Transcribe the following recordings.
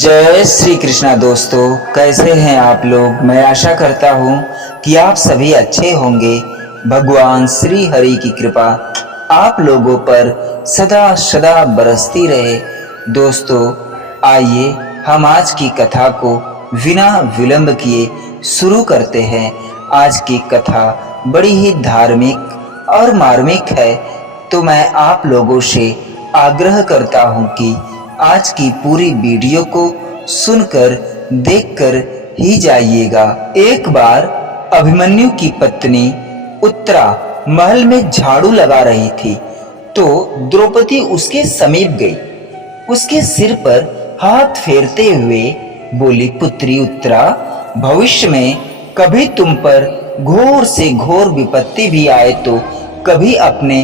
जय श्री कृष्णा दोस्तों, कैसे हैं आप लोग। मैं आशा करता हूँ कि आप सभी अच्छे होंगे। भगवान श्री हरि की कृपा आप लोगों पर सदा सदा बरसती रहे। दोस्तों, आइए हम आज की कथा को बिना विलंब किए शुरू करते हैं। आज की कथा बड़ी ही धार्मिक और मार्मिक है, तो मैं आप लोगों से आग्रह करता हूँ कि आज की पूरी वीडियो को सुनकर देखकर ही जाइएगा। एक बार अभिमन्यु की पत्नी उत्तरा महल में झाड़ू लगा रही थी तो द्रौपदी उसके समीप गई। उसके सिर पर हाथ फेरते हुए बोली, पुत्री उत्तरा, भविष्य में कभी तुम पर घोर से घोर विपत्ति भी आए तो कभी अपने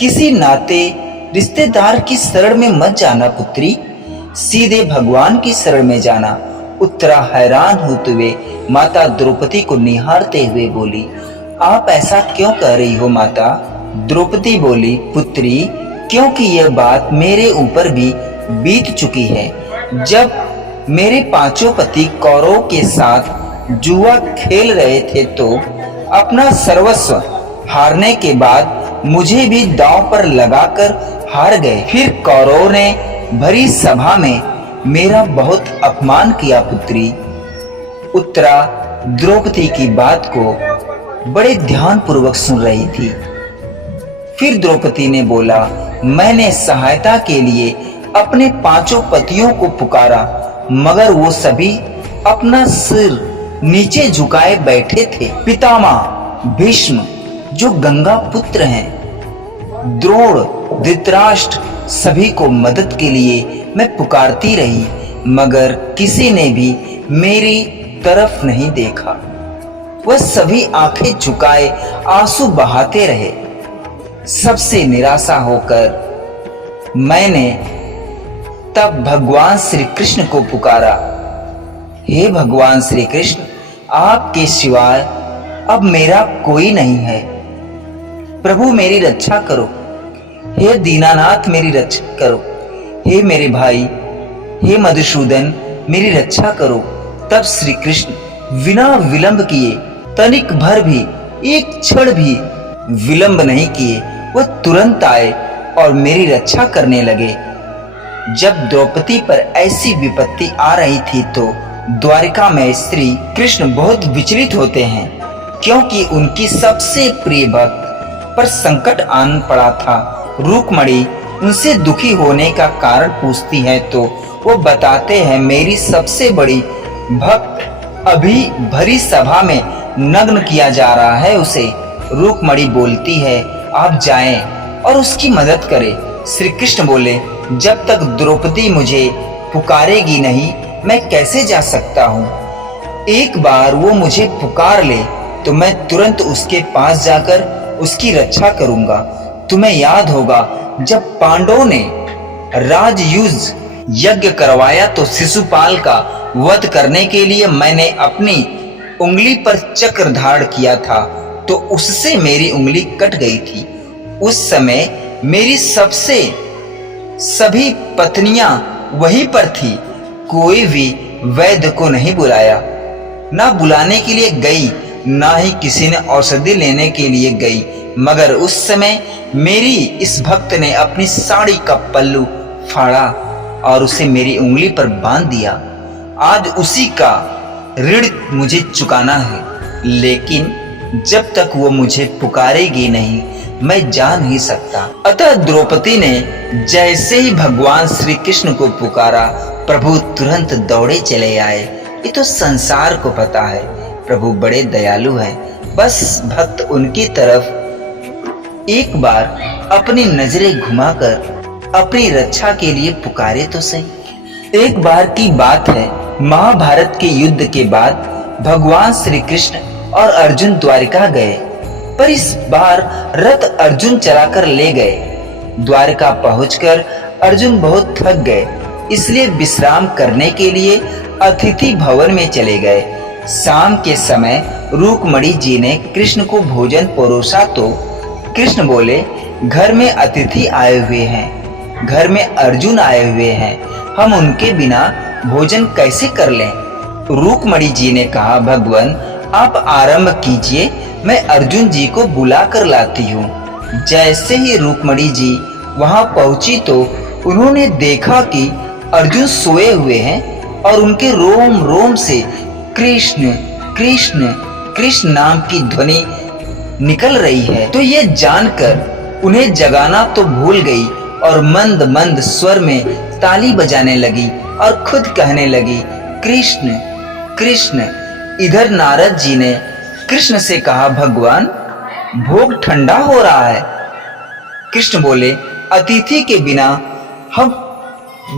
किसी नाते रिश्तेदार की शरण में मत जाना पुत्री, सीधे भगवान की शरण में जाना। उत्तरा हैरान होते हुए माता द्रौपदी को निहारते हुए बोली, आप ऐसा क्यों कह रही हो माता। द्रौपदी बोली, पुत्री, क्योंकि यह बात मेरे ऊपर भी बीत चुकी है। जब मेरे पांचों पति कौरवों के साथ जुआ खेल रहे थे तो अपना सर्वस्व हारने के बाद मुझे भी दांव पर लगाकर हार गए। फिर कौरवों ने भरी सभा में मेरा बहुत अपमान किया पुत्री। उत्तरा द्रौपदी की बात को बड़े ध्यान पूर्वक सुन रही थी। फिर द्रौपदी ने बोला, मैंने सहायता के लिए अपने पांचों पतियों को पुकारा, मगर वो सभी अपना सिर नीचे झुकाए बैठे थे। पितामह भीष्म जो गंगा पुत्र हैं, द्रोण, धृतराष्ट्र, सभी को मदद के लिए मैं पुकारती रही, मगर किसी ने भी मेरी तरफ नहीं देखा। वह सभी आंखें झुकाए आंसू बहाते रहे। सबसे निराशा होकर मैंने तब भगवान श्री कृष्ण को पुकारा, हे भगवान श्री कृष्ण, आपके सिवाय अब मेरा कोई नहीं है। प्रभु मेरी रक्षा करो, हे दीनानाथ मेरी रक्षा करो, हे मेरे भाई, हे मधुसूदन मेरी रक्षा करो। तब श्री कृष्ण बिना विलंब किए, तनिक भर भी, एक क्षण भी विलंब नहीं किए, वह तुरंत आए और मेरी रक्षा करने लगे। जब द्रौपदी पर ऐसी विपत्ति आ रही थी तो द्वारिका में श्री कृष्ण बहुत विचलित होते हैं, क्योंकि उनकी सबसे प्रिय भक्त पर संकट आन पड़ा था। रुक्मणी उनसे दुखी होने का कारण पूछती है तो वो बताते हैं, मेरी सबसे बड़ी भक्त अभी भरी सभा में नग्न किया जा रहा है उसे। रुक्मणी बोलती है, आप जाएं और उसकी मदद करें। श्री कृष्ण बोले, जब तक द्रौपदी मुझे पुकारेगी नहीं मैं कैसे जा सकता हूँ। एक बार वो मुझे पुकार ले तो मैं तुरंत उसके पास जाकर उसकी रक्षा करूंगा। तुम्हें याद होगा जब पांडवों ने राजयुज यज्ञ करवाया तो शिशुपाल का वध करने के लिए मैंने अपनी उंगली पर चक्र धारण किया था तो उससे मेरी उंगली कट गई थी। उस समय मेरी सभी पत्नियां वहीं पर थी। कोई भी वैद्य को नहीं बुलाया, ना बुलाने के लिए गई, ना ही किसी ने औषधि लेने के लिए गई, मगर उस समय मेरी इस भक्त ने अपनी साड़ी का पल्लू फाड़ा और उसे मेरी उंगली पर बांध दिया। आज उसी का ऋण मुझे चुकाना है, लेकिन जब तक वो मुझे पुकारेगी नहीं मैं जा नहीं सकता। अतः द्रौपदी ने जैसे ही भगवान श्री कृष्ण को पुकारा, प्रभु तुरंत दौड़े चले आए। ये तो संसार को पता है, प्रभु बड़े दयालु हैं। बस भक्त उनकी तरफ एक बार अपनी नजरें घुमाकर अपनी रक्षा के लिए पुकारे तो सही। एक बार की बात है, महाभारत के युद्ध के बाद भगवान श्री कृष्ण और अर्जुन द्वारिका गए, पर इस बार रथ अर्जुन चलाकर ले गए। द्वारिका पहुंचकर अर्जुन बहुत थक गए, इसलिए विश्राम करने के लिए अतिथि भवन में चले गए। शाम के समय रुक्मणी जी ने कृष्ण को भोजन परोसा तो कृष्ण बोले, घर में अतिथि आए हुए हैं, घर में अर्जुन आए हुए हैं, हम उनके बिना भोजन कैसे कर लें? रुक्मणी जी ने कहा, भगवान आप आरंभ कीजिए, मैं अर्जुन जी को बुला कर लाती हूँ। जैसे ही रुक्मणी जी वहां पहुंची तो उन्होंने देखा कि अर्जुन सोए हुए हैं और उनके रोम रोम से कृष्ण कृष्ण कृष्ण नाम की ध्वनि निकल रही है। तो ये जानकर उन्हें जगाना तो भूल गई और मंद मंद स्वर में ताली बजाने लगी और खुद कहने लगी, कृष्ण कृष्ण। इधर नारद जी ने कृष्ण से कहा, भगवान भोग ठंडा हो रहा है। कृष्ण बोले, अतिथि के बिना हम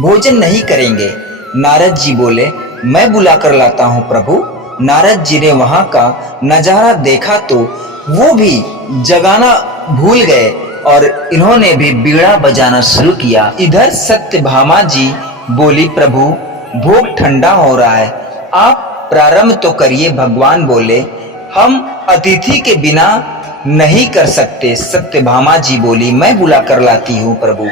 भोजन नहीं करेंगे। नारद जी बोले, मैं बुला कर लाता हूँ प्रभु। नारद जी ने वहां का नजारा देखा तो वो भी जगाना भूल गए और इन्होंने भी बीड़ा बजाना शुरू किया। इधर सत्यभामा जी बोली, प्रभु भोग ठंडा हो रहा है, आप प्रारंभ तो करिए। भगवान बोले, हम अतिथि के बिना नहीं कर सकते। सत्यभामा जी बोली, मैं बुला कर लाती हूँ प्रभु।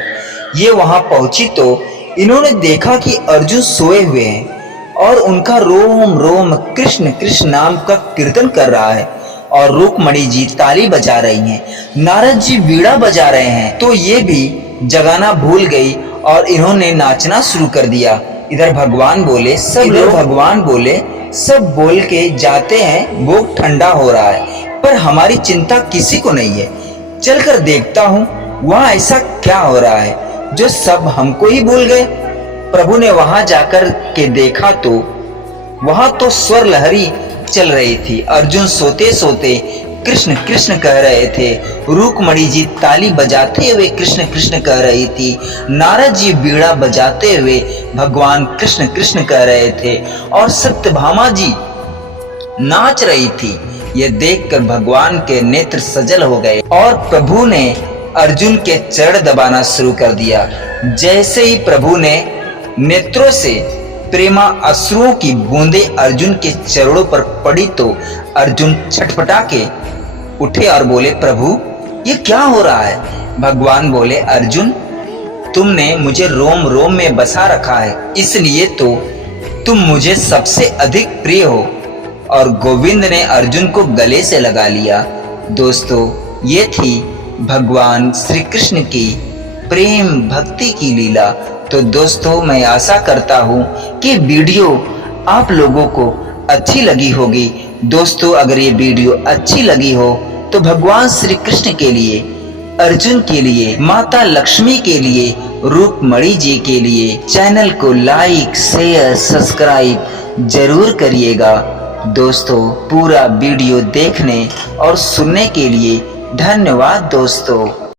ये वहां पहुंची तो इन्होंने देखा कि अर्जुन सोए हुए हैं और उनका रोम रोम कृष्ण कृष्ण नाम का कीर्तन कर रहा है और रुक्मणी जी ताली बजा रही हैं, नारद जी बीड़ा बजा रहे हैं। तो ये भी जगाना भूल गई और इन्होंने नाचना शुरू कर दिया। इधर भगवान बोले, सब बोल के जाते हैं भोग ठंडा हो रहा है, पर हमारी चिंता किसी को नहीं है। चलकर देखता हूँ वहाँ ऐसा क्या हो रहा है जो सब हमको ही भूल गए। प्रभु ने वहां जाकर के देखा तो वहां तो स्वर लहरी चल रही थी। अर्जुन सोते सोते कृष्ण कृष्ण कह रहे थे, रुक्मणी जी ताली बजाते हुए कृष्ण कृष्ण कह रही थी, नारद जी बीड़ा बजाते हुए भगवान कृष्ण कृष्ण कह रहे थे और सत्यभामा जी नाच रही थी। ये देखकर भगवान के नेत्र सजल हो गए और प्रभु ने अर्जुन के चरण दबाना शुरू कर दिया। जैसे ही प्रभु ने नेत्रों से प्रेमा अश्रुओं की बूंदें अर्जुन के चरणों पर पड़ी तो अर्जुन छटपटा के उठे और बोले, प्रभु ये क्या हो रहा है? भगवान बोले, अर्जुन तुमने मुझे रोम रोम में बसा रखा है, इसलिए तो तुम मुझे सबसे अधिक प्रिय हो। और गोविंद ने अर्जुन को गले से लगा लिया। दोस्तों, ये थी भगवान श्री कृष्ण की प्रेम भक्ति की लीला। तो दोस्तों, मैं आशा करता हूँ कि वीडियो आप लोगों को अच्छी लगी होगी। दोस्तों, अगर ये वीडियो अच्छी लगी हो तो भगवान श्री कृष्ण के लिए, अर्जुन के लिए, माता लक्ष्मी के लिए, रुक्मणी जी के लिए चैनल को लाइक शेयर सब्सक्राइब जरूर करिएगा। दोस्तों, पूरा वीडियो देखने और सुनने के लिए धन्यवाद दोस्तों।